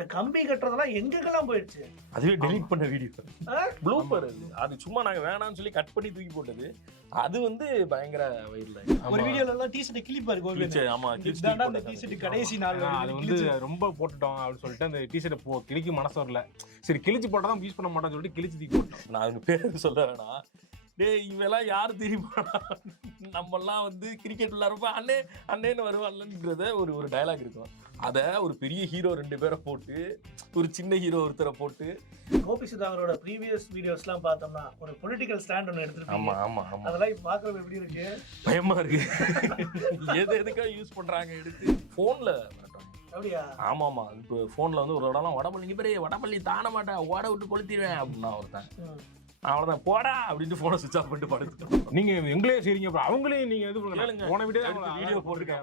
இந்த கம்பி கட்டுறதெல்லாம் எங்கெல்லாம் போயிடுச்சு. அதுவே டெலீட் பண்ண வீடியோ ப்ளூப்பர். அது சும்மா நாங்க வேணாம்னு சொல்லி கட் பண்ணி தூக்கி போட்டது. அது வந்து பயங்கர வைரல். ஒரு வீடியோல எல்லாம் டீ-ஷர்ட் கிளிப்பாரு கோவிந்த். ஆமா கிளிச்சாடா அந்த டீ-ஷர்ட் கடைசி நாள் அது வந்து ரொம்ப போட்டுட்டோம் அப்படின்னு சொல்லிட்டு அந்த டீ-ஷர்ட் கிழிக்க மனசு வரல. சரி கிழிச்சு போட்டா தான் யூஸ் பண்ண மாட்டோம்னு சொல்லிட்டு கிழிச்சு தூக்கி போட்டோம். நான் அதுக்கு பேர் சொல்ல வேணா. டேய் இவெல்லாம் யாரு தெரியுமா, நம்மெல்லாம் வந்து கிரிக்கெட் விளையாடுறப்ப அண்ணே அண்ணேன்னு வருவான்லன்றத ஒரு டயலாக் இருக்கும். அதை ஒரு பெரிய ஹீரோ 2 பேரை போட்டு ஒரு சின்ன ஹீரோ ஒருத்தரை போட்டு கோபி சுதாகரோட ப்ரீவியஸ் வீடியோஸ்லாம் பார்த்தோம்னா ஒரு பொலிட்டிக்கல் ஸ்டாண்ட் ஒன்று எடுத்துருக்கீங்க. ஆமா ஆமா ஆமா அதெல்லாம் இப்போ பார்க்கறது எப்படி இருக்கு? பயமா இருக்கு. எதுக்காக யூஸ் பண்றாங்க எடுத்து போன்ல அப்படியா? ஆமா ஆமா. இப்போ போன்ல வந்து ஒரு இடம்லாம் வடபள்ளி பேரு வடபள்ளி தான மாட்டேன் ஓட விட்டு கொளுத்திடுவேன் அப்படின்னா ஒருத்தன் அவ்வளவுதான் போடா அப்படின்ட்டு போனை சுவிட்ச் ஆஃப் பண்ணிட்டு படுத்துட்டோம். நீங்க எங்களே செய்றீங்க அப்புறம் அவங்களையும் நீங்க இது கேளுங்க. போன வீடியோ வீடியோ போட்டுருக்கேன்.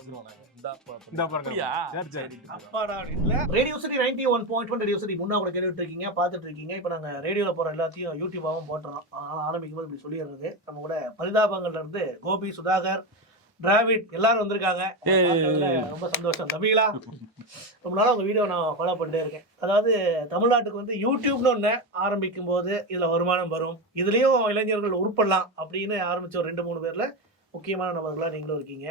ரேடியோ சிட்டி 91.1 ரேடியோ சிட்டி முன்னா கூட கேட்டுட்டு இருக்கீங்க, பார்த்துட்டு இருக்கீங்க. இப்போ நாங்க ரேடியோல போற எல்லாத்தையும் யூடியூபாவும் போட்டுறோம். அதனால ஆரம்பிக்கும் போது இப்படி சொல்லிடுறது. நம்ம கூட பரிதாபங்கள்ல இருந்து கோபி, சுதாகர், டிராவிட் எல்லாரும் வந்திருக்காங்க. ரொம்ப சந்தோஷம். தம்பிகளா, ரொம்ப நாளா உங்க வீடியோ நான் ஃபாலோ பண்ணிட்டே இருக்கேன். அதாவது தமிழ்நாட்டுக்கு வந்து யூடியூப்னு ஒன்று ஆரம்பிக்கும் போது இதுல வருமானம் வரும், இதுலயும் இளைஞர்கள் உருப்படலாம் அப்படின்னு ஆரம்பிச்ச ஒரு 2-3 பேர்ல முக்கியமான நபர்களா நீங்களும் இருக்கீங்க.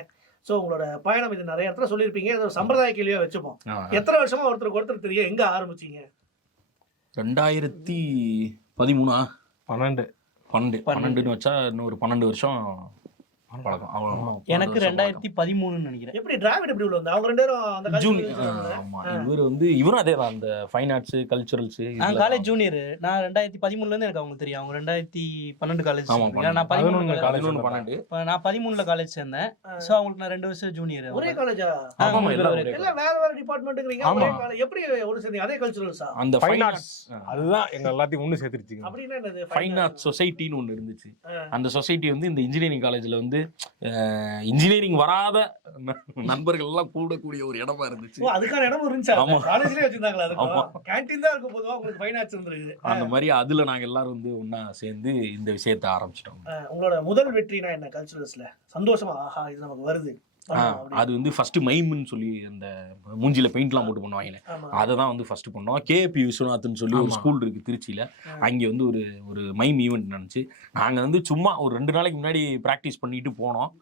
ஸோ உங்களோட பயணம் இது நிறைய இடத்துல சொல்லியிருப்பீங்க. இது ஒரு சம்பிரதாய கேள்வியா வச்சுப்போம். எத்தனை வருஷமா ஒருத்தருக்கு ஒருத்தர் தெரியும்? எங்க ஆரம்பிச்சீங்க? 2013 12 வச்சா இன்னும் ஒரு 12 வருஷம் பழக்கம். அவ்வளவு. எனக்கு 2013 நினைக்கிறேன். எப்படி டிராவிட் எப்படி உள்ள வந்து அவங்க 2 பேரும் அந்த ஜூனியர்? ஆமா, இவர் வந்து இவரும் அதே தான், அந்த ஃபைன் ஆர்ட்ஸ் கல்ச்சுரல்ஸ். நான் காலேஜ் ஜூனியர். நான் 2013ல இருந்து எனக்கு அவங்க தெரியும். அவங்க 2012 காலேஜ். ஆமா, நான் 11 காலேஜ் 12. நான் 13ல காலேஜ் சேர்ந்தேன். சோ அவங்களுக்கு நான் 2 வருஷம் ஜூனியர். ஒரே காலேஜா? ஆமா, எல்லாம் வேற வேற டிபார்ட்மென்ட்ங்கறீங்க. ஒரே காலேஜ் எப்படி ஒரு சேர்ந்தீங்க? அதே கல்ச்சுரல்ஸா? அந்த ஃபைன் ஆர்ட்ஸ் அதுதான் எங்க எல்லாத்தையும் ஒண்ணு சேர்த்துருச்சு. அப்படினா என்னது? ஃபைன் ஆர்ட்ஸ் சொசைட்டின்னு ஒன்னு இருந்துச்சு. அந்த சொசைட்டி வந்து இந்த இன்ஜினியரிங் காலேஜ்ல வந்து இன்ஜினியரிங் வராத நண்பர்கள் எல்லாம் கூடக்கூடிய ஒரு இடமா இருந்துச்சு. ஓ, அதுக்கான இடம் இருந்துச்சு. காலேஜ்லயே வச்சிருந்தாங்களா? அதுக்கு கேண்டீன் தான் இருக்கும். பொதுவா உங்களுக்கு ஃபைன் ஆர்ட்ஸ் இருந்திருக்கு. அந்த மாதிரி அதுல நாங்க எல்லாரும் வந்து ஒண்ணா சேர்ந்து இந்த விஷயத்தை ஆரம்பிச்சிட்டோம். உங்களோட முதல் வெற்றினா என்ன கல்ச்சுரல்ஸ்ல? சந்தோஷமா ஆஹா இது நமக்கு வருது. அது வந்து ஃபர்ஸ்ட் மைம்னு சொல்லி அந்த மூஞ்சில பெயிண்ட்லாம் போட்டு பண்ணுவாங்க. அதை தான் வந்து ஃபர்ஸ்ட் பண்ணோம். கேபி விஸ்வநாத்னு சொல்லி ஒரு ஸ்கூல் இருக்கு திருச்சியில. அங்கே வந்து ஒரு மைம் ஈவெண்ட் நடந்துச்சு. நாங்கள் வந்து சும்மா ஒரு 2 நாளைக்கு முன்னாடி ப்ராக்டிஸ் பண்ணிட்டு போனோம்.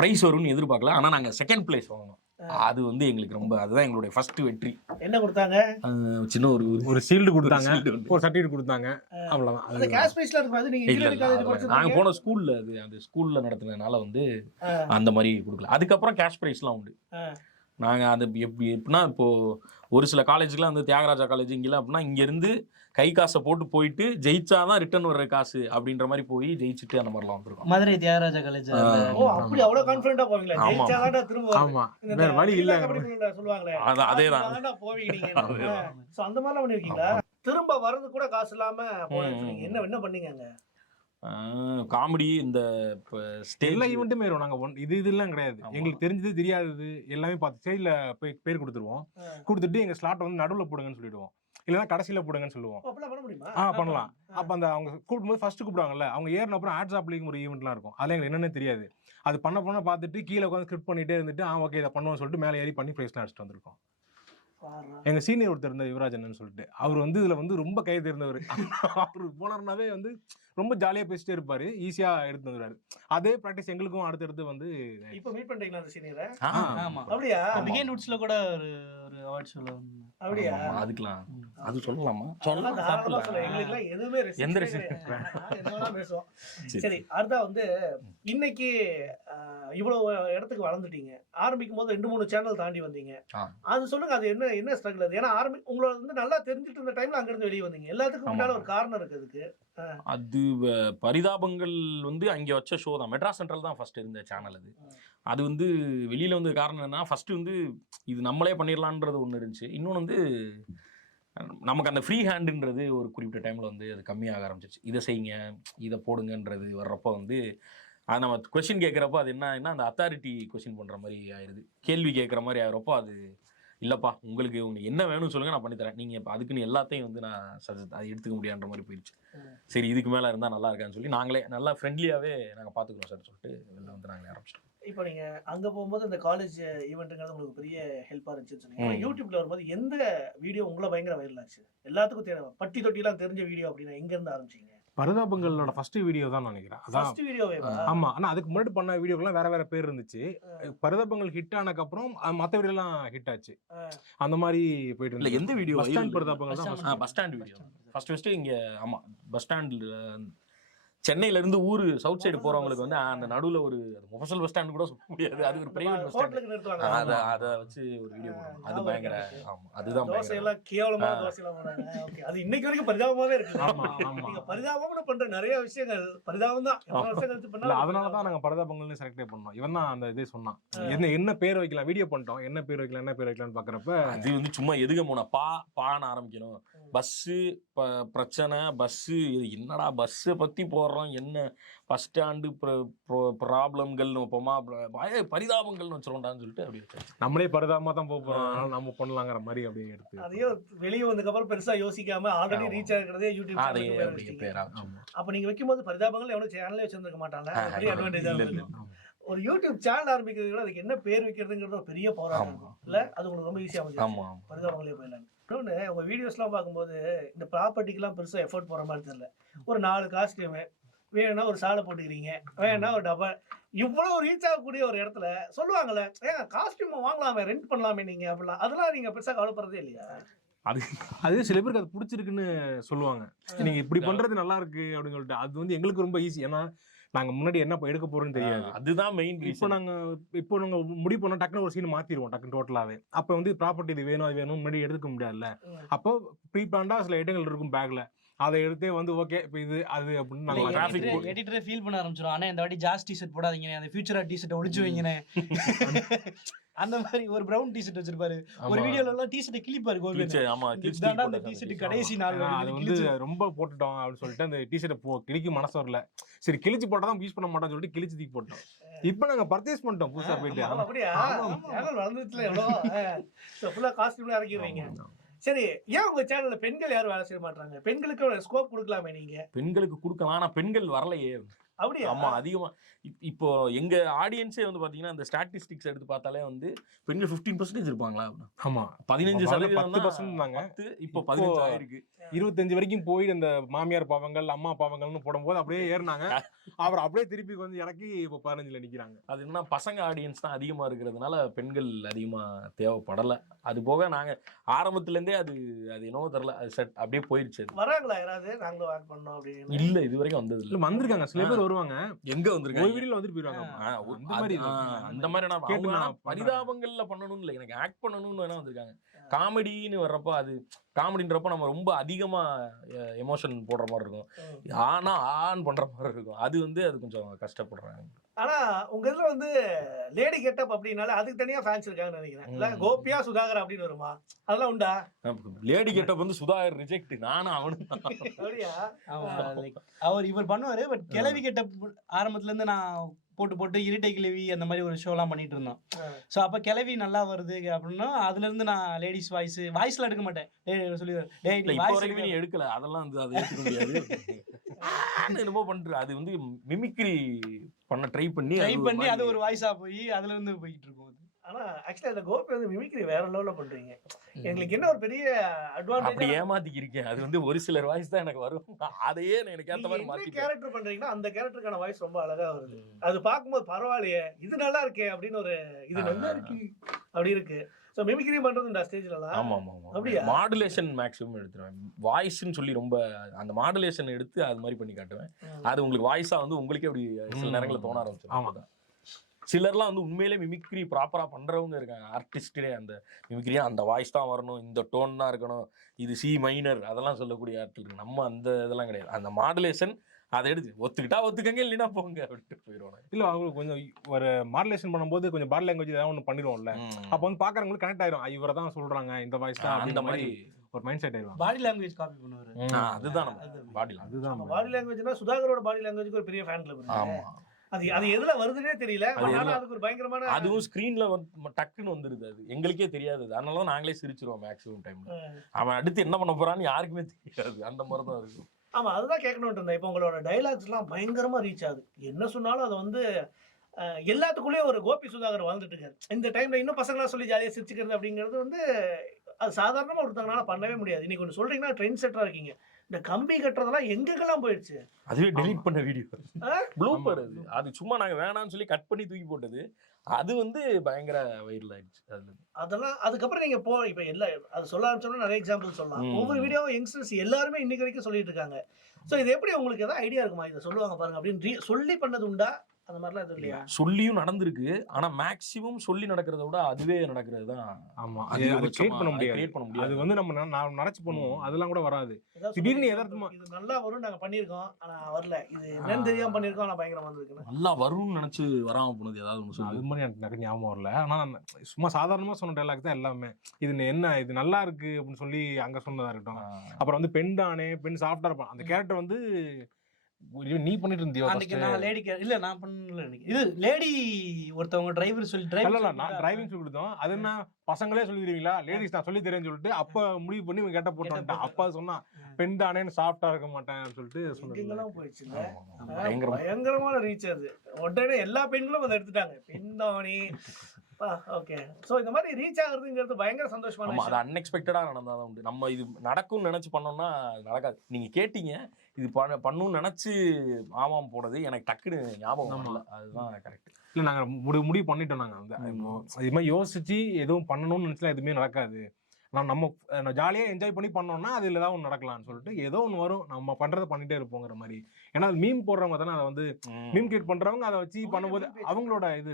ப்ரைஸ் வரும்னு எதிர்பார்க்கல. ஆனால் நாங்கள் செகண்ட் பிளேஸ் வாங்கினோம். அது வந்து எங்களுக்கு ரொம்ப, அதுதான் எங்களுடைய ஃபர்ஸ்ட் வெற்றி. என்ன கொடுத்தாங்க? சின்ன ஒரு ஷீல்டு கொடுத்தாங்க, ஒரு சர்டிஃபிகேட் கொடுத்தாங்க. அவ்வளவுதான். அந்த கேஷ் பிரைஸ்ல இருக்கு. நீங்க இன்ஜினியரிங் காலேஜ் படிச்சீங்க. நாங்க போன ஸ்கூல்ல அது அந்த ஸ்கூல்ல நடத்துனதுனால வந்து அந்த மாதிரி கொடுக்கல. அதுக்கப்புறம் கேஷ் பிரைஸ்லாம் உண்டு. நாங்க அது எப்படின்னா இப்போ ஒரு சில காலேஜுக்குலாம் வந்து தியாகராஜா காலேஜ் இங்கெல்லாம் அப்படின்னா இங்க இருந்து கை காசை போட்டு போயிட்டு ஜெயிச்சாதான் ரிட்டர்ன் வர்ற காசு அப்படின்ற மாதிரி போய் ஜெயிச்சுட்டு அந்த மாதிரிலாம் வந்துருக்கோம். மதுரை தியாகராஜா காலேஜ். ஓ, அப்படி அவ்வளவு கான்ஃபிடென்ட்டா போவீங்களா? ஜெயிச்சாதான் திரும்ப. ஆமா, வேற வழி இல்ல சொல்லுவாங்களே. அதேதான் போவீங்க நீங்க. சோ அந்த மாதிரிலாம் பண்ணிருக்கீங்களா? திரும்ப வரது கூட காசு இல்லாம போனீங்க. என்ன பண்ணீங்க? காமெடி இந்த எல்லா ஈவெண்ட்டுமே வரும். நாங்க இதெல்லாம் கிடையாது. எங்களுக்கு தெரிஞ்சது தெரியாதது எல்லாமே பார்த்து ஸ்டேஜ்ல போய் பேர் கொடுத்துருவோம். கொடுத்துட்டு எங்க ஸ்லாட் வந்து நடுவில் போடுங்கன்னு சொல்லிடுவோம், இல்லைன்னா கடைசியில போடுங்கன்னு சொல்லுவோம். பண்ணலாம். அப்ப அந்த அவங்க கூப்பிடும்போது ஃபர்ஸ்ட் கூப்பிடுவாங்கல்ல, அவங்க ஏறின அப்புறம் ஆட்ஸ் அப்ளிக்கும் ஒரு ஈவெண்ட்லாம் இருக்கும். அதெல்லாம் எங்களுக்கு என்னன்னு தெரியாது. அது பண்ண பார்த்துட்டு கீழே உட்காந்து ஸ்கிரிப்ட் பண்ணிட்டே இருந்துட்டு ஓகே இதை பண்ணுவோம்னு சொல்லிட்டு மேலே ஏறி பண்ணி பிரைஸ்லாம் அடிச்சுட்டு வந்திருக்கோம். எங்க சீனியர் ஒருத்தர் இருந்த யுவராஜன் சொல்லிட்டு, அவர் வந்து இதுல வந்து ரொம்ப கை தேர்ந்தவர். அவரு போனார்னாவே வந்து ரொம்ப ஜாலியா பேசிட்டே இருப்பாரு, ஈஸியா எடுத்து வந்துருவாரு. அதே பிராக்டிஸ் எங்களுக்கும் அடுத்தடுத்து வந்து. இப்போ மீட் பண்றீங்களா அந்த சீனியரை? ஆமா. அப்படியா? பிகின் வுட்ஸ்ல கூட ஒரு அவார்ட் ஷோல. அப்படியா? அதுக்கலாம் அது சொல்லலாமா? சொல்லலாம். எங்களுக்குலாம் எதுவுமே எந்த என்னெல்லாம் பேசுவோம். சரி, அடுத்தா வந்து இன்னைக்கு இவ்வளவு இடத்துக்கு வளர்ந்துட்டீங்க. ஆரம்பிக்கும் போது 2-3 சேனல் தாண்டி வந்தீங்க. அது சொல்லுங்க, அது என்ன ஸ்ட்ரகிள் அது? ஏன்னா உங்களை வந்து நல்லா தெரிஞ்சுட்டு இருந்த டைம்ல அங்க இருந்து வெளியே வந்தீங்க. எல்லாத்துக்கும் முன்னால ஒரு காரணம் இருக்கு அதுக்கு. அது பரிதாபங்கள் வந்து அங்கே வச்ச ஷோ தான். மெட்ராஸ் சென்ட்ரல் தான் ஃபர்ஸ்ட் இருந்த சேனல். அது வந்து வெளியில் வந்து காரணம் என்ன, ஃபர்ஸ்ட் வந்து இது நம்மளே பண்ணிடலான்றது ஒன்று இருந்துச்சு. இன்னொன்று வந்து நமக்கு அந்த ஃப்ரீ ஹேண்டுன்றது ஒரு குறிப்பிட்ட டைமில் வந்து அது கம்மியாக ஆரம்பிச்சிச்சு. இதை செய்யுங்க, இதை போடுங்கன்றது வர்றப்போ வந்து அது நம்ம கொஸ்டின் கேட்குறப்போ அது என்ன அந்த அத்தாரிட்டி கொஸ்டின் பண்ணுற மாதிரி ஆயிடுது. கேள்வி கேட்குற மாதிரி ஆகிறப்போ அது இல்லைப்பா உங்களுக்கு என்ன வேணும்னு சொல்லுங்கள், நான் பண்ணித்தரேன், நீங்கள் இப்போ அதுக்குன்னு எல்லாத்தையும் வந்து நான் அதை எடுத்துக்க முடியான்ற மாதிரி போயிடுச்சு. சரி இதுக்கு மேலே இருந்தால் நல்லா இருக்கான்னு சொல்லி நாங்களே நல்லா ஃப்ரெண்ட்லியாகவே நாங்கள் பார்த்துக்குறோம் சார் சொல்லிட்டு வெளில வந்து நாங்களே ஆரம்பிச்சிட்டோம். இப்போ நீங்க அங்க போகும்போது இந்த காலேஜ் ஈவெண்ட்டுங்கிறது உங்களுக்கு பெரிய ஹெல்ப்பா இருந்துச்சுன்னு சொன்னீங்க. யூடியூப்ல வரும்போது எந்த வீடியோ உங்களை பயங்கர வைரல் ஆச்சு? எல்லாத்துக்கும் தேவை பட்டி தொட்டிலாம் தெரிஞ்ச வீடியோ அப்படின்னா எங்க இருந்து ஆரம்பிச்சீங்க? பரிதாபங்களோட ஃபர்ஸ்ட் வீடியோ தான் நினைக்கிறேன். அதான் ஃபர்ஸ்ட் வீடியோவேவா? ஆமா. ஆனா அதுக்கு முன்னாடி பண்ண வீடியோக்கெல்லாம் வேற பேர் இருந்துச்சு. பரிதாபங்கள் ஹிட் ஆனதுக்கு அப்புறம் மத்த வீடியோலாம் ஹிட் ஆச்சு. அந்த மாதிரி போயிட்டு இல்ல இருந்துச்சு. எந்த வீடியோ பஸ் ஸ்டாண்ட் பரிதாபங்கள் தான் first. Bus stand video first இங்க ஆமா பஸ் ஸ்டாண்ட்ல சென்னையில இருந்து ஊரு சவுத் சைடு போறவங்களுக்கு வந்து அந்த நடுவுல ஒரு முஃபசல் பஸ் ஸ்டாண்ட் கூட சொல்ல முடியாது, அது ஒரு பிரைவேட் பஸ் ஸ்டாண்ட். ஹோட்டலுக்கு நிறுத்துவாங்க. அத வச்சு ஒரு வீடியோ பண்ணுவோம். அது பயங்கர ஆமா அதுதான் தோசை பயங்கர எல்லாம் கேவலமான தோசை எல்லாம் போடுறாங்க. ஓகே, அது இன்னைக்கு வரைக்கும் பரிதாபமாவே இருக்கு. ஆமா ஆமா. நீங்க பரிதாபம்னு பண்ற நிறைய விஷயங்கள் பரிதாபம் தான். எவ்வளவு வருஷம் கழிச்சு இல்ல பண்ணாலும் அதனால தான் நாங்க பரிதாபங்கள்னு செலக்டே பண்ணோம். இவன் தான் அந்த இதே சொன்னான். என்ன பேர் வைக்கலாம், வீடியோ பண்ணிட்டோம், என்ன பேர் வைக்கலாம்னு பாக்குறப்ப அது வந்து சும்மா எதுக போனா பான்னு ஆரம்பிக்கணும். பஸ்ஸு பிரச்சனை, பஸ்ஸு என்னடா பஸ்ஸை பத்தி போடுறோம், என்ன பஸ் ஸ்டாண்டு ப்ராப்ளம்கள் பரிதாபங்கள்னு வச்சிருவோம்டான்னு சொல்லிட்டு அப்படி வச்சாச்சு. நம்மளே பரிதாபமா தான் போறோம், அதனால நம்ம பண்ணலாங்கிற மாதிரி அப்படியே எடுத்து அதையும் வெளியே வந்ததுக்கு அப்புறம் பெருசா யோசிக்காம ஆல்ரெடி ரீச் ஆகிறதே யூடியூப் அதே சேனலுக்கு அப்படியே வச்சிட்டீங்க. பேரா அப்ப நீங்க வைக்கும்போது பரிதாபங்கள் எவனும் சேனலே வச்சிருந்திருக்க மாட்டாங்க. பெரிய அட்வான்டேஜா இல்ல, இருக்கும். ஒரு யூடியூப் சேனல் ஆரம்பிக்கிறது விட அதுக்கு என்ன பேர் வைக்கிறதுங்கிறது ஒரு பெரிய போராட்டம் இருக்கும். இல்ல அது உங்களுக்கு ரொம்ப ஈஸியா அமைஞ்சு ஆமா பரிதாபங்களே போயிடலாம். இன்னொன்று உங்க வீடியோஸ்லாம் பார்க்கும்போது இந்த ப்ராப்பர்ட்டிக்கெல்லாம் பெருசா எஃபோர்ட் போற மாதிரி தெரியல. ஒரு 4 காஸ்டியூமு வேணும்னா ஒரு சாலை போட்டுக்கிறீங்க, வேணும்னா ஒரு டபுள், இவ்வளவு ரீச் ஆகக்கூடிய ஒரு இடத்துல சொல்லுவாங்கல்ல, ஏன் காஸ்டியூம் வாங்கலாமே, ரெண்ட் பண்ணலாமே நீங்க அப்படிலாம், அதெல்லாம் நீங்க பெருசா கவலைப்படுறதே இல்லையா? அது சில பேருக்கு அது பிடிச்சிருக்குன்னு சொல்லுவாங்க. நீங்க இப்படி பண்றது நல்லா இருக்கு அப்படின்னு சொல்லிட்டு. அது வந்து எங்களுக்கு ரொம்ப ஈஸி. ஏன்னா நாங்க முன்னாடி என்ன எடுக்க போறோம்னு தெரியாது. அதுதான் மெயின். இப்போ நாங்க முடிவு பண்ணோம், டக்குனு ஒரு சீன் மாத்திடுவோம் டக்குனு டோட்டலாவே. அப்ப வந்து ப்ராப்பர்ட்டி இது வேணும் அது வேணும் முன்னாடி எடுக்க முடியாதுல்ல. அப்போ ப்ரீ பிளான்டா சில இடங்கள் இருக்கும் பேக்ல, அதை எடுத்தே வந்து ஓகே இப்போ இது அது அப்படின்னு நாங்க டிராஃபிக் எடிட்டரே ஃபீல் பண்ண ஆரம்பிச்சிரும். ஆனா இந்த வாட்டி ஜாஸ் டி-ஷர்ட் போடாதீங்க, அந்த ஃபியூச்சரா டி-ஷர்ட் ஒளிச்சு வைங்கனே. அந்த மாதிரி ஒரு பிரவுன் டி-ஷர்ட் வச்சிருப்பாரு. ஒரு வீடியோல எல்லாம் டி-ஷர்ட் கிளிப்பாரு கோவிந்த். ஆமா இதுதான்டா அந்த டி-ஷர்ட் கடைசி நாள் அது வந்து ரொம்ப போட்டுட்டோம் அப்படின்னு சொல்லிட்டு அந்த டி-ஷர்ட் கிழிக்க மனசு வரல. சரி கிழிச்சு போட்டா தான் யூஸ் பண்ண மாட்டோம்னு சொல்லிட்டு கிழிச்சு தூக்கி போட்டோம். இப்போ நாங்க பர்ச்சேஸ் பண்ணிட்டோம் புதுசா போயிட்டு. அப்படியே சேனல் வளர்ந்துச்சுல எவ்வளோ ஃபுல்லா காஸ்டியூம்ல இறக்கிடுவீங்க. சரி, ஏன் உங்க சேனல்ல பெண்கள் யாரும் வேலை செய்ய மாட்டாங்க? பெண்களுக்கு ஸ்கோப் கொடுக்கலாமே நீங்க? பெண்களுக்கு கொடுக்கலாம், ஆனா பெண்கள் வரலையே. அப்படியா? ஆமா அதிகமா. இப்போ எங்க ஆடியன்ஸே வந்து பாத்தீங்கன்னா அந்த ஸ்டாட்டிஸ்டிக்ஸ் எடுத்து பார்த்தாலே வந்து பெண்கள் 15% இருப்பாங்களா? ஆமா 15% 10% இப்போ 15 ஆயிருக்கு. 25 வரைக்கும் போய் இந்த மாமியார் பாவங்கள் அம்மா பாவங்கள்னு போடும்போது அப்படியே ஏறினாங்க. அவர் அப்படியே திருப்பி வந்து இறக்கி இப்போ 15ல நிக்கிறாங்க. அது என்ன பசங்க ஆடியன்ஸ் தான் அதிகமா இருக்கிறதுனால பெண்கள் அதிகமா தேவைப்படல. அது போக நாங்க ஆரம்பத்துல இருந்தே அது என்னவோ தெரியல, அது செட் அப்படியே போயிருச்சு. வராங்களா யாராவது நாங்களும் ஆட் பண்ணோம் அப்படின்னு? இல்ல இது வரைக்கும் வந்தது இல்ல. வந்திருக்காங்க சில பேர் வருவாங்க. எங்க வந்திருக்காங்க? ஒரு வீடியோல வந்துட்டு போயிடுவாங்க. அந்த மாதிரி நான் பரிதாபங்கள்ல பண்ணணும்னு இல்லை, எனக்கு ஆக்ட் பண்ணணும்னு வேணா வந்திருக்காங்க. காமெடின்னு வர்றப்ப அது காமெடின்றப்ப நம்ம ரொம்ப அதிகமா எமோஷன் போடுற மாதிரி இருக்கும், ஆன் பண்ற மாதிரி இருக்கும். அது கொஞ்சம் கஷ்டப்படுறாங்க. ஆனா உங்க இதுல வந்து லேடி கெட்டப் அப்படின்னால அதுக்கு தனியா ஃபேன்ஸ் இருக்காங்கன்னு நினைக்கிறேன். இல்ல கோபியா சுதாகர் அப்படின்னு வருமா? அதெல்லாம் உண்டா? லேடி கெட்டப் வந்து சுதாகர் ரிஜெக்ட், நானும் அவனும். அப்படியா? இவர் பண்ணுவாரு. பட் கிளவி கெட்டப் ஆரம்பத்துல இருந்து நான் போட்டு இருட்டை கிளவி அந்த மாதிரி ஒரு ஷோலாம் பண்ணிட்டு இருந்தோம். ஸோ அப்போ கிளவி நல்லா வருது அப்படின்னா அதுல இருந்து நான் லேடிஸ் வாய்ஸ்ல எடுக்க மாட்டேன். சொல்லி எடுக்கல, அதெல்லாம் அதை எடுக்க முடியாது. என்னமோ பண்ற அது மிமிக்ரி பண்ண ட்ரை பண்ணி அது ஒரு வாய்ஸா போய் அதுல இருந்து போயிட்டு இருக்கும். ஆனா ஆக்சுவலா இந்த கோபி மிமிக்ரி வேற லெவல்ல பண்றீங்க. எங்களுக்கு என்ன ஒரு பெரிய அட்வான்டேஜ், அப்படி ஏமாத்திக்கிருக்கேன். அது ஒரு சிலர் வாய்ஸ் தான் எனக்கு வரும், அதையே எனக்கு ஏத்த மாதிரி மாத்தி கேரக்டர் பண்றீங்கன்னா அந்த கேரக்டருக்கான வாய்ஸ் ரொம்ப அழகா வருது. அது பார்க்கும்போது பரவாயில்லையே, இது நல்லா இருக்கே அப்படின்னு ஒரு இது நல்லா இருக்கு அப்படி இருக்கு. சோ மிமிக்ரி பண்றது இந்த ஸ்டேஜ்லலாம். ஆமா ஆமா ஆமா. அப்படியே மாடுலேஷன் மேக்ஸிமம் எடுத்துருவேன். வாய்ஸ்ன்னு சொல்லி ரொம்ப அந்த மாடுலேஷன் எடுத்து அது மாதிரி பண்ணி காட்டுவேன். அது உங்களுக்கு வாய்ஸா உங்களுக்கே அப்படி சில நேரங்களில் தோண ஆரம்பிச்சிடும். ஆமாதான். சிலர்லாம் உண்மையிலே மிமிக்ரி ப்ராப்பரா பண்றவங்க இருக்காங்க. ஆர்டிஸ்டே அந்த மிமிக்ரியா அந்த வாய்ஸ் தான் வரணும், இந்த டோன் தான் இருக்கணும், இது சி மைனர் அதெல்லாம் சொல்லக்கூடிய ஆர்டிஸ்ட் இருக்கு. நம்ம அந்த இதெல்லாம் கிடையாது. அந்த மாடுலேஷன் அதை எடுத்து ஒத்துக்கிட்டா ஒத்துக்கங்க, இல்லைன்னா போங்க அப்படின்ட்டு போயிடுவாங்க. இல்ல அவங்களுக்கு கொஞ்சம் ஒரு மாடுலேஷன் பண்ணும்போது கொஞ்சம் பாடி லாங்குவேஜ் ஏதாவது ஒன்று பண்ணிடுவோம்ல, அப்போ பாக்குறவங்களுக்கு கனெக்ட் ஆயிரும். இவரை தான் சொல்றாங்க இந்த வாய்ஸ் தான், அந்த மாதிரி ஒரு மைண்ட் செட் ஆயிடும். பாடி லாங்குவேஜ் காப்பி பண்ணுவாரு. அதுதான் பாடி லாங்குவேஜ்னா சுதாகரோட பாடி லாங்குவேஜ்க்கு ஒரு பெரிய ஃபேன் கிளப். ஆமா, அது எதுல வருதுன்னே தெரியல. அதுக்கு ஒரு பயங்கரமான அதுவும் ஸ்கிரீன்ல டக்குன்னு வந்துருது. அது எங்களுக்கே தெரியாது. அதனால நாங்களே சிரிச்சிருவோம் மேக்ஸிமம் டைம்ல. அவன் அடுத்து என்ன பண்ண போறான்னு யாருக்குமே தெரியாது. அந்த மாதிரி தான் இருக்கும். ஆமா, அதுதான் கேட்கணும்னு இருந்தேன். இப்போ உங்களோட டைலாக்ஸ் எல்லாம் பயங்கரமா ரீச் ஆகுது. என்ன சொன்னாலும் அதை எல்லாத்துக்குள்ளேயும் ஒரு கோபி சுதாகர் வாழ்ந்துட்டு இருக்காரு. இந்த டைம்ல இன்னும் பசங்களா சொல்லி ஜாலியா சிரிச்சுக்கிறது அப்படிங்கிறது வந்து அது சாதாரணமா ஒருத்தவங்களால பண்ணவே முடியாது. இன்னைக்கு ஒன்று சொல்றீங்கன்னா ட்ரெண்ட் செட்டரா இருக்கீங்க. இந்த கம்பி கட்டுறதெல்லாம் எங்கெங்கெல்லாம் போயிடுச்சு. அதுவே டெலீட் பண்ண வீடியோ ப்ளூப்பர் அது சும்மா நாங்க வேணாம்னு சொல்லி கட் பண்ணி தூக்கி போட்டது. அது வந்து பயங்கர வைரல் ஆயிடுச்சு. அதெல்லாம் அதுக்கப்புறம் நீங்க இப்ப எல்லா அது சொல்ல ஆரம்பிச்சோம்னா நிறைய எக்ஸாம்பிள் சொல்லலாம். ஒவ்வொரு வீடியோவும் யங்ஸ்டர்ஸ் எல்லாருமே இன்னைக்கு வரைக்கும் சொல்லிட்டு இருக்காங்க. ஸோ இது எப்படி உங்களுக்கு ஏதாவது ஐடியா இருக்குமா இதை சொல்லுவாங்க பாருங்க அப்படின்னு சொல்லி பண்ணது உண்டா? அந்த மாதிரிலாம் எதுவும் இல்லையா? சொல்லியும் நடந்திருக்கு. ஆனா மேக்ஸிமம் சொல்லி நடக்கிறத விட அதுவே நடக்கிறது தான். ஆமா, அது கிரியேட் பண்ண முடியாது. அது வந்து நான் நினைச்சு பண்ணுவோம், அதெல்லாம் கூட வராது. திடீர்னு எதார்த்தமா இது நல்லா வரும் நாங்க பண்ணிருக்கோம், ஆனா வரல. இது என்னன்னு தெரியாம பண்ணிருக்கோம், ஆனா பயங்கரமா வந்திருக்கு. நல்லா வரும்னு நினைச்சு வராம போனது ஏதாவது ஒன்று சொல்லு. அது மாதிரி எனக்கு ஞாபகம் வரல. ஆனா சும்மா சாதாரணமா சொன்ன டைலாக் தான் எல்லாமே. இது என்ன, இது நல்லா இருக்கு அப்படின்னு சொல்லி அங்க சொன்னதா இருக்கட்டும். அப்புறம் வந்து பெண் தானே, பெண் சாஃப்டா இருப்பான் அந்த கேரக்டர் வந்து நீ பண்ணிட்டு இருந்தியோ? அன்னைக்கு நான் லேடி இல்ல, நான் பண்ணல. இது லேடி ஒருத்தவங்க டிரைவர் சொல்லி நான் டிரைவிங் சொல்லி கொடுத்தோம். அது என்ன பசங்களே சொல்லி தருவீங்களா, லேடிஸ் நான் சொல்லி தரேன்னு சொல்லிட்டு அப்ப முடிவு பண்ணி இவன் கேட்ட போட்டு அப்பா சொன்னா பெண் தானேன்னு சாஃப்டா இருக்க மாட்டேன்னு சொல்லிட்டு சொன்னீங்க. போயிடுச்சுல, பயங்கரமான ரீச். அது உடனே எல்லா பெண்களும் அதை எடுத்துட்டாங்க. பெண் தானே. ஓகே. சோ இந்த மாதிரி ரீச் ஆகுறதுங்கிறது பயங்கர சந்தோஷமான விஷயம். அது அன்எக்ஸ்பெக்டடா நடந்தாதான் உண்டு. நம்ம இது நடக்கும்னு நினைச்சு பண்ணோம்னா நடக்காது. நீங்க கேட்டீங்க, இது பண்ணணும்னு நினைச்சு ஆமாம் போனது எனக்கு டக்குன்னு ஞாபகம் வரல. அதுதான் கரெக்ட். இல்ல நாங்க முடிவு பண்ணிட்டோம். நாங்க வந்து இது மாதிரி யோசிச்சு எதுவும் பண்ணணும்னு நினைச்சா எதுவுமே நடக்காது. நம்ம ஜாலியா என்ஜாய் பண்ணி பண்ணோம்னா அதுல ஏதாவது ஒன்று நடக்கலாம்னு சொல்லிட்டு ஏதோ ஒன்று வரும், நம்ம பண்றதை பண்ணிட்டே இருப்போங்கிற மாதிரி. ஏன்னா மீம் போடுறவங்க தானே அதை வந்து மீம் கிரியேட் பண்றவங்க அதை வச்சு பண்ணும்போது அவங்களோட இது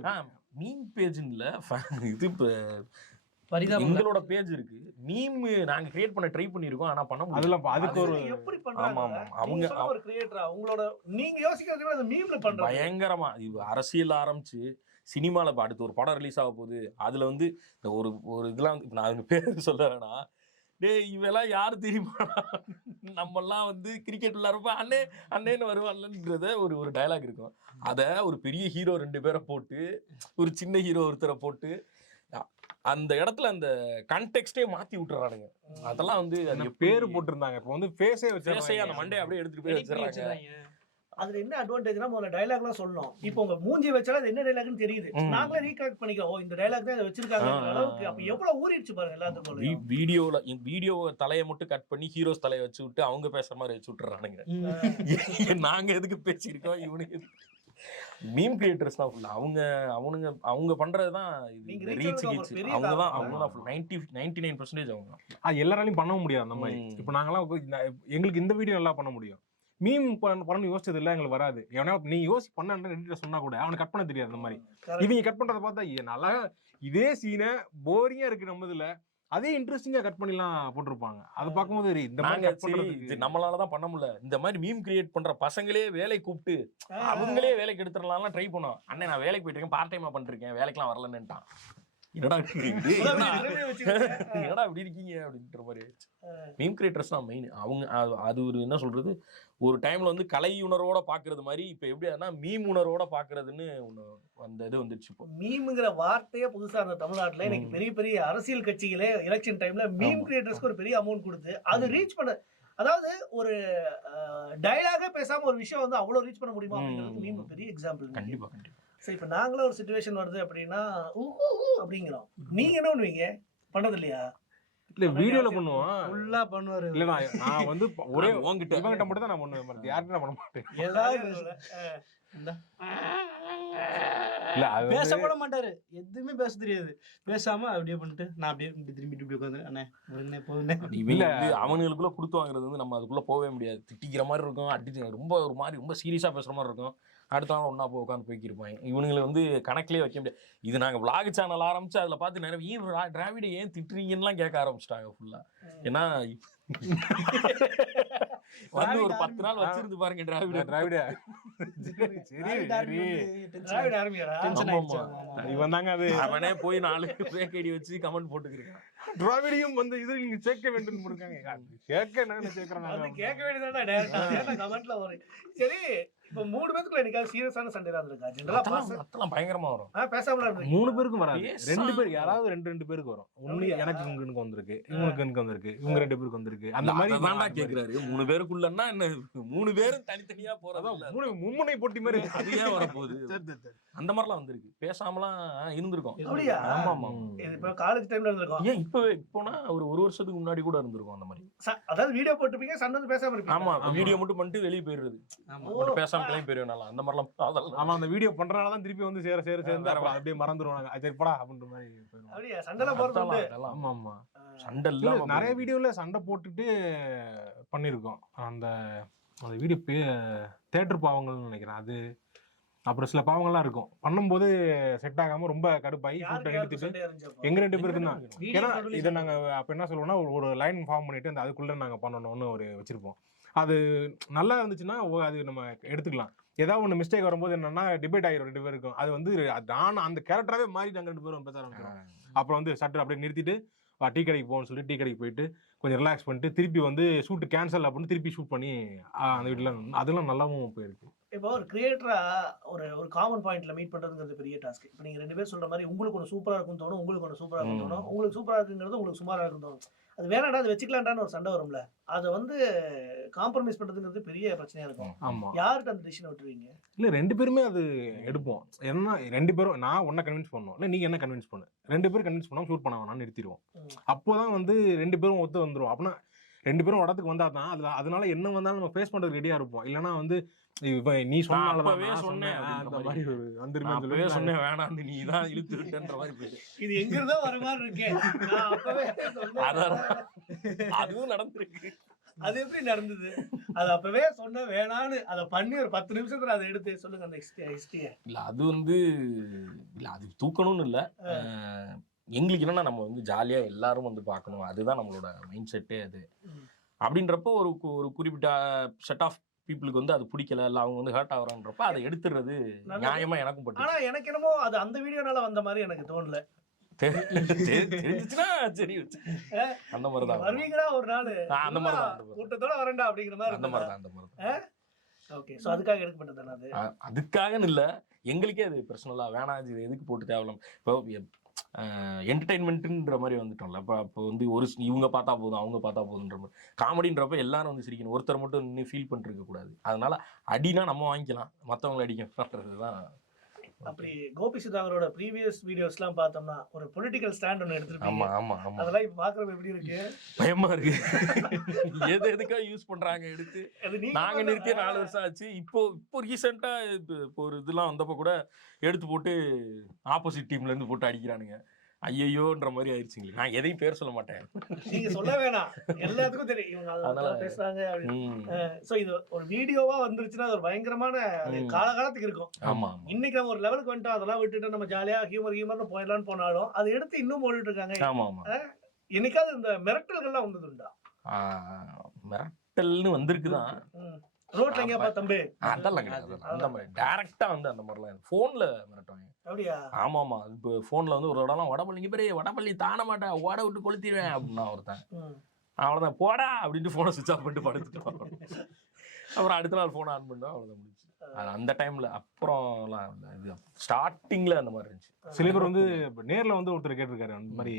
மீம் பேஜ்ல இது எங்களோட பேஜ் இருக்கு. மீம் நாங்க கிரியேட் பண்ண ட்ரை பண்ணிருக்கோம், ஆனா பண்ண முடியல. அதெல்லாம் அதுக்கு ஒரு எப்படி பண்றாங்க? அவங்க ஒரு கிரியேட்டரா அவங்களோட நீங்க யோசிக்கிறது அந்த மீம்ல பண்றாங்க. பயங்கரமா இது அரசியல் ஆரம்பிச்சு சினிமால இப்ப அடுத்து ஒரு படம் ரிலீஸ் ஆக போகுது. அதுல வந்து இந்த ஒரு இதெல்லாம் இப்ப நான் அவங்க பேரு சொல்ல வேணாம். டேய் இவெல்லாம் யாரு தெரியுமா, நம்மெல்லாம் வந்து கிரிக்கெட் விளையாடுறப்ப அண்ணே அண்ணேன்னு வருவான்லன்றத ஒரு டயலாக் இருக்கும். அத ஒரு பெரிய ஹீரோ 2 பேரை போட்டு ஒரு சின்ன ஹீரோ ஒருத்தரை போட்டு அந்த இடத்துல அந்த கான்டெக்ஸ்டே மாத்தி விட்டுறானுங்க. அதெல்லாம் வந்து அந்த பேரு போட்டிருந்தாங்க. இப்ப வந்து ஃபேஸே வச்சு அந்த மண்டே அப்படியே எடுத்துட்டு போய் வச்சிடறாங்க. அதுல என்ன அட்வான்டேஜ்னா முதல்ல டைலாக்லாம் சொல்லணும். இப்போ உங்க மூஞ்சி வச்சாலும் அது என்ன டைலாக்னு தெரியுது. நாங்களே ரீகலெக்ட் பண்ணிக்கிறோம். ஓ இந்த டைலாக் தான் இத வச்சிருக்காங்க அளவுக்கு. அப்ப எவ்வளவு ஊறிடுச்சு பாருங்க எல்லாத்துக்கும். வீடியோ தலையை மட்டும் கட் பண்ணி ஹீரோஸ் தலையை வச்சு விட்டு அவங்க பேசுற மாதிரி வச்சு விட்டுறானுங்க. நாங்க எதுக்கு பேசியிருக்கோம், இவனுக்கு மீம் கிரியேட்டர்ஸ் தான் ஃபுல்லா அவங்க பண்றதுதான் ரீச் கீச். அவங்கதான் ஃபுல் 99% அவங்க. எல்லாராலையும் பண்ண முடியாது அந்த மாதிரி. இப்ப நாங்கெல்லாம் எங்களுக்கு இந்த வீடியோ நல்லா பண்ண முடியும். மீம் பண்ணணும் யோசிச்சது இல்லை, எங்களுக்கு வராது. எவனா நீ யோசி பண்ண சொன்னா கூட அவனுக்கு கட் பண்ண தெரியாது. அந்த மாதிரி இவங்க கட் பண்றதை பார்த்தா நல்லா இதே சீனை போரிங்கா இருக்கு நம்ம இதுல அதே இன்ட்ரெஸ்டிங்கா கட் பண்ணிலாம் போட்டிருப்பாங்க. அதை பார்க்கும்போது இந்த மாதிரி நம்மளாலதான் பண்ண முடியல. இந்த மாதிரி மீம் கிரியேட் பண்ற பசங்களே வேலை கூப்பிட்டு அவங்களே வேலைக்கு எடுத்துடலாம் ட்ரை பண்ணோம். அண்ணே நான் வேலைக்கு போயிட்டு இருக்கேன், பார்ட் டைமா பண்ணிருக்கேன், வேலைக்கெல்லாம் வரலன்னுட்டான். என்னடா இப்படி இருக்கீங்க அப்படின்ற மாதிரி. மீம் கிரியேட்டர்ஸ் தான் மெயின். அவங்க அது ஒரு என்ன சொல்றது, ஒரு டைம்ல வந்து கலை உணர்வோட பாக்குறது மாதிரி இப்ப எப்படி ஆனா மீம் உணர்வோட பாக்குறதுன்னு ஒண்ணு அந்த இது வந்துருச்சு. இப்போ மீம்ங்கிற வார்த்தையே புதுசா இருந்த தமிழ்நாட்டுல எனக்கு பெரிய பெரிய அரசியல் கட்சிகளே எலெக்ஷன் டைம்ல மீம் கிரியேட்டர்ஸ்க்கு ஒரு பெரிய அமௌண்ட் கொடுத்து அது ரீச் பண்ண, அதாவது ஒரு டயலாகே பேசாம ஒரு விஷயம் வந்து அவ்வளவு ரீச் பண்ண முடியுமா அப்படிங்கிறது மீம் பெரிய எக்ஸாம்பிள். கண்டிப்பா கண்டிப்பா. சரி இப்ப நாங்களும் ஒரு சிச்சுவேஷன் வருது அப்படின்னா அப்படிங்கிறோம். நீங்க என்ன பண்ணுவீங்க? பண்ணது இல்லையா? இல்ல வீடியோல பண்ணுவோம், ஃபுல்லா பண்ணுவாரு. இல்ல நான் வந்து ஒரே உங்ககிட்ட இவங்கிட்ட மட்டும் தான் நான் பண்ணுவேன், யார்கிட்ட நான் பண்ண மாட்டேன். ஏதாவது இல்ல பேசப்பட மாட்டாரு, எதுவுமே பேச தெரியாது. பேசாம அப்படியே பண்ணிட்டு நான் அப்படியே திரும்பி இப்படி உட்காந்து அண்ணே அவனுக்குள்ள கொடுத்து வாங்குறது வந்து நம்ம அதுக்குள்ள போகவே முடியாது. திட்டிக்கிற மாதிரி இருக்கும், அடிச்சு ரொம்ப ஒரு மாதிரி ரொம்ப சீரியஸா பேசுற மாதிரி இருக்கும். அடுத்த நாள் ஒன்னா போய் உட்காந்து போய்க்கிருப்பாங்க. இவனுங்களை வந்து கணக்கிலே வைக்க முடியாது. இது நாங்க விளாக் சேனல் ஆரம்பிச்சு அதுல பார்த்து நிறைய டிராவிட ஏன் திட்டுறீங்கன்னு கேட்க ஆரம்பிச்சிட்டாங்க ஃபுல்லா. ஏன்னா வந்து ஒரு 10 நாள் வச்சிருந்து பாருங்க டிராவிட இவன் தாங்க அது. அவனே போய் 4 பேக் ஐடி வச்சு கமெண்ட் போட்டுக்கிருக்கான். திராவிடியம் வந்து இது நீங்க சேர்க்க வேண்டும் இருக்காங்க. கேட்க என்ன அது சேர்க்கறாங்க? கேட்க வேண்டியதானே டைரக்டா கமெண்ட்ல வரும். சரி இப்போ 3 பேருக்குள்ள என்னைக்காவது சீரியஸான சண்டை இருந்திருக்கா? ஜெனரலா அதெல்லாம் பயங்கரமா வரும். பேசாமல இருந்தீங்க. 3 பேருக்கும் வராது. பேசாம 2 பேர் யாராவது 2 பேருக்கு வரும். ஒண்ணு எனக்கு உங்களுக்கு வந்திருக்கு, இவங்களுக்கு எனக்கு வந்திருக்கு, இவங்க 2 பேருக்கு வந்திருக்கு. அந்த மாதிரி தான்டா கேக்குறாரு. 3 பேருக்குள்ளன்னா என்ன 3 பேரும் தனித்தனியா போறதா? மும்முனை போட்டி மாதிரி அது ஏன் வரப்போகுது? அந்த மாதிரிலாம் வந்திருக்கு. பேசாமலாம் இருந்திருக்கும். அப்படியா? ஆமா ஆமா. இப்போ காலேஜ் டைம்ல இருந்திருக்கும். ஏன் இப்போனா ஒரு வருஷத்துக்கு முன்னாடி கூட இருந்திருக்கும் அந்த மாதிரி. அதாவது வீடியோ போட்டுப்பீங்க, சண்டை வந்து பேசாம இருப்பீங்க. ஆமா, வீடியோ மட்டும் பண்ணிட்டு வெளிய போயிடுறது. மட்டும் பேசாம கிளம்பி போயிருவேனால அந்த மாதிரிலாம் அதெல்லாம். ஆமா, அந்த வீடியோ பண்றனால தான் திருப்பி வந்து சேர்ந்து அப்புறம் அப்படியே மறந்துடுவாங்க. சரி போடா அப்படின்ற மாதிரி போயிடும். அப்படியே சண்டைல போறது உண்டு. ஆமா ஆமா. சண்டை இல்லாம நிறைய வீடியோல சண்டை போட்டுட்டு பண்ணிருக்கோம். அந்த வீடியோ தியேட்டர் பாவங்கள்னு நினைக்கிறேன். அது அப்புறம் சில பாவங்கள்லாம் இருக்கும். பண்ணும்போது செட் ஆகாம ரொம்ப கடுப்பாகி ஷூட்டை எடுத்துட்டு எங்க 2 பேருக்கு தான். ஏன்னா இதை நாங்க அப்ப என்ன சொல்லுவோம்னா ஒரு லைன் ஃபார்ம் பண்ணிட்டு அந்த அதுக்குள்ள நாங்க பண்ணணும்னு ஒரு வச்சிருப்போம். அது நல்லா இருந்துச்சுன்னா அது நம்ம எடுத்துக்கலாம். ஏதாவது ஒன்று மிஸ்டேக் வரும்போது என்னன்னா டிபேட் ஆகிரும் 2 பேருக்கும். அது வந்து நான் அந்த கேரக்டராகவே மாறி நாங்கள் 2 பேரும் பேச ஆரம்பிச்சிடும். அப்புறம் வந்து சட்டை அப்படியே நிறுத்திட்டு டீ கடைக்கு போகணும்னு சொல்லிட்டு டீ கடைக்கு போயிட்டு கொஞ்சம் ரிலாக்ஸ் பண்ணிட்டு திருப்பி வந்து ஷூட் கேன்சல் அப்படின்னு திருப்பி ஷூட் பண்ணி அந்த வீட்டில் அதெல்லாம் நல்லாவும் போயிருக்கு. இப்போ ஒரு கிரியேட்டரா ஒரு காமன் பாயிண்ட்ல மீட் பண்றதுங்கிறது பெரிய டாஸ்க். இப்போ நீங்க 2 பேர் சொல்ற மாதிரி உங்களுக்கு ஒன்று சூப்பரா இருக்கும்னு தோணும், உங்களுக்கு ஒன்று சூப்பரா இருக்கும்னு தோணும், உங்களுக்கு சூப்பரா இருக்குங்கிறது உங்களுக்கு சுமாரா இருக்கும்னு தோணும். அது வேணாடா அது வச்சுக்கலான்டான்னு ஒரு சண்டை வரும்ல, அதை வந்து காம்ப்ரமைஸ் பண்றதுங்கிறது பெரிய பிரச்சனையா இருக்கும். ஆமா, யாருக்கு அந்த டிசிஷன் விட்டுருவீங்க? இல்ல 2 பேருமே அது எடுப்போம். ஏன்னா 2 பேரும் நான் உன்னை கன்வின்ஸ் பண்ணுவோம், இல்லை நீங்க என்ன கன்வின்ஸ் பண்ணு, 2 பேரும் கன்வின்ஸ் பண்ணாம ஷூட் பண்ண வேணாம்னு நிறுத்திடுவோம். அப்போதான் வந்து 2 பேரும் ஒத்து வந்துடும். அப்படின்னா 2 பேரும் இடத்துக்கு வந்தா தான் அதுல அதனால என்ன வந்தாலும் நம்ம ஃபேஸ் பண்றதுக்கு ரெடியா இருப்போம். இல்லைன்னா வந்து நீ சொன்னேன் அந்த மாதிரி ஒரு வந்துருமே சொன்னேன் வேணான்னு நீ தான் இழுத்து விட்டன்ற மாதிரி போயிடு. இது எங்க இருந்தா வர மாதிரி இருக்கே. நான் அப்பவே சொன்னேன். அதுவும் நடந்திருக்கு. அது எப்படி நடந்தது? அது அப்பவே சொன்ன வேணான்னு அதை பண்ணி ஒரு 10 நிமிஷத்துல அதை எடுத்து சொல்லுங்க அந்த ஹிஸ்டரிய. இல்ல அது வந்து இல்ல அது தூக்கணும்னு இல்ல. எங்களுக்கு என்னன்னா நம்ம வந்து ஜாலியா எல்லாரும் வந்து பார்க்கணும், அதுதான் நம்மளோட மைண்ட் செட்டே. அது அப்படின்றப்போ ஒரு குறிப்பிட்ட செட் ஆஃப் பீப்புளுக்கு வந்து அது பிடிக்கல, இல்ல அவங்க வந்து ஹர்ட் ஆகுறான்றப்ப அதை எடுத்துறது நியாயமா எனக்கும் பட்டு. ஆனா எனக்கு என்னமோ அது அந்த வீடியோனால வந்த மாதிரி எனக்கு தோணல. தெரிஞ்சுச்சுன்னா சரி அந்த மாதிரிதான் வருவீங்களா ஒரு நாள் அந்த மாதிரிதான் கூட்டத்தோட வரண்டா அப்படிங்கிற மாதிரி அந்த மாதிரிதான். ஓகே, சோ அதுக்காக எடுக்கப்பட்டது அது. அதுக்காகன்னு இல்ல, எங்களுக்கே அது பர்சனலா வேணாம், இது எதுக்கு போட்டு தேவலாம். இப்போ என்டர்டைன்மெண்ட்ன்ற மாதிரி வந்துட்டோம்ல. அப்போ வந்து இவங்க பார்த்தா போதும் அவங்க பார்த்தா போதுன்ற மாதிரி. காமெடின்றப்ப எல்லாரும் வந்து சிரிக்கணும், ஒருத்தர் மட்டும் இன்னும் ஃபீல் பண்ணிட்டு இருக்க கூடாது. அதனால அடினா நம்ம வாங்கிக்கலாம், மற்றவங்களை அடிக்கணும்ன்றதுதான். அப்படி கோபி சுதாகரோட ப்ரீவியஸ் வீடியோஸ்லாம் பார்த்தோம்னா ஒரு பொலிட்டிக்கல் ஸ்டாண்ட் ஒன்று எடுத்துருப்பாங்க. ஆமா ஆமா ஆமா, அதெல்லாம் இப்போ பார்க்குறப்ப எப்படி இருக்கு? பயமா இருக்கு. எதுக்காக யூஸ் பண்றாங்க எடுத்து. நாங்க நிறுத்திய 4 வருஷம் ஆச்சு. இப்போ ரீசெண்டா இப்போ ஒரு இதெல்லாம் வந்தப்போ கூட எடுத்து போட்டு ஆப்போசிட் டீம்ல இருந்து போட்டு அடிக்கிறானுங்க. ஐயோன்ற மாதிரி ஆயிடுச்சுங்களே. நான் எதையும் பேர் சொல்ல மாட்டேன், நீங்க சொல்ல வேணாம், எல்லாத்துக்கும் தெரியும் இவங்க அதெல்லாம் பேசுறாங்க அப்படின்னு. சோ இது ஒரு வீடியோவா வந்துருச்சுன்னா அது ஒரு பயங்கரமான காலகாலத்துக்கு இருக்கும். ஆமா, இன்னைக்கு நம்ம ஒரு லெவலுக்கு வந்துட்டோம், அதெல்லாம் விட்டுட்டு நம்ம ஜாலியா ஹியூமர்னு போயிடலாம்னு போனாலும் அதை எடுத்து இன்னும் போட்டுட்டு இருக்காங்க. ஆமா ஆமா. என்னைக்காவது இந்த மிரட்டல்கள்லாம் வந்ததுண்டா? மிரட்டல்னு வந்திருக்குதான். ரோட்ல எங்க பா தம்பி அதெல்லாம் கிடையாது. அந்த மாதிரி டைரக்டா வந்து அந்த மாதிரிலாம் போன்ல மிரட்டுவாங்க. அப்படியா? ஆமா ஆமா. இப்போ போன்ல வந்து ஒரு இடம்லாம் வடபள்ளி பெரிய வடபள்ளி தான மாட்டேன், ஓட விட்டு கொளுத்திடுவேன் அப்படின்னா ஒருத்தன். அவ்வளவுதான் போடா அப்படின்ட்டு போனை சுவிட்ச் ஆஃப் பண்ணிட்டு படுத்துட்டு அப்புறம் அடுத்த நாள் போனை ஆன் பண்ணுவோம், அவ்வளவுதான் முடிச்சு. அந்த டைம்ல அப்புறம்லாம் இது ஸ்டார்டிங்ல அந்த மாதிரி இருந்துச்சு. சில பேர் வந்து நேர்ல வந்து ஒருத்தர் கேட்டிருக்காரு அந்த மாதிரி,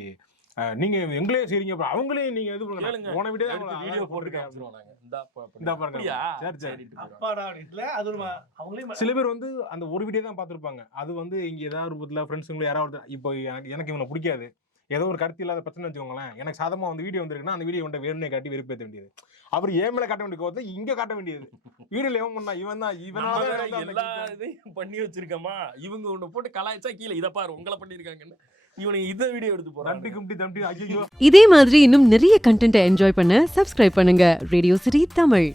நீங்க எங்களே செய்றீங்க, அப்புறம் அவங்களே நீங்க இது பண்ணுங்க, போன வீடியோ வீடியோ போட்டு சில பேர் வந்து அந்த ஒரு வீடியோ தான் பார்த்திருப்பாங்க. அது வந்து இங்க ஏதாவது ரூபத்துல ஃப்ரெண்ட்ஸுங்களோ யாராவது இப்போ எனக்கு இவனை பிடிக்காது, ஏதோ ஒரு கருத்து இல்லாத பிரச்சனை வச்சுக்கோங்களேன், எனக்கு சாதமா வந்து வீடியோ வந்திருக்குன்னா அந்த வீடியோ வந்து வேணும்னே காட்டி வெறுப்பேற்ற வேண்டியது. அவர் ஏன் மேல காட்ட வேண்டிய கோவத்தை இங்க காட்ட வேண்டியது. வீடியோல எவன் பண்ணா இவன் தான், இவனால எல்லா இதையும் பண்ணி வச்சிருக்கமா, இவங்க ஒண்ணு போட்டு கலாய்ச்சா கீழே இதை பாரு உங்களை பண்ணிருக்காங்கன்னு இவனுக்கு இதை வீடியோ எடுத்து போறான். இதே மாதிரி இன்னும் நிறைய கண்டென்ட்டை என்ஜாய் பண்ண சப்ஸ்கிரைப் பண்ணுங்க ரேடியோ சிட்டி தமிழ்.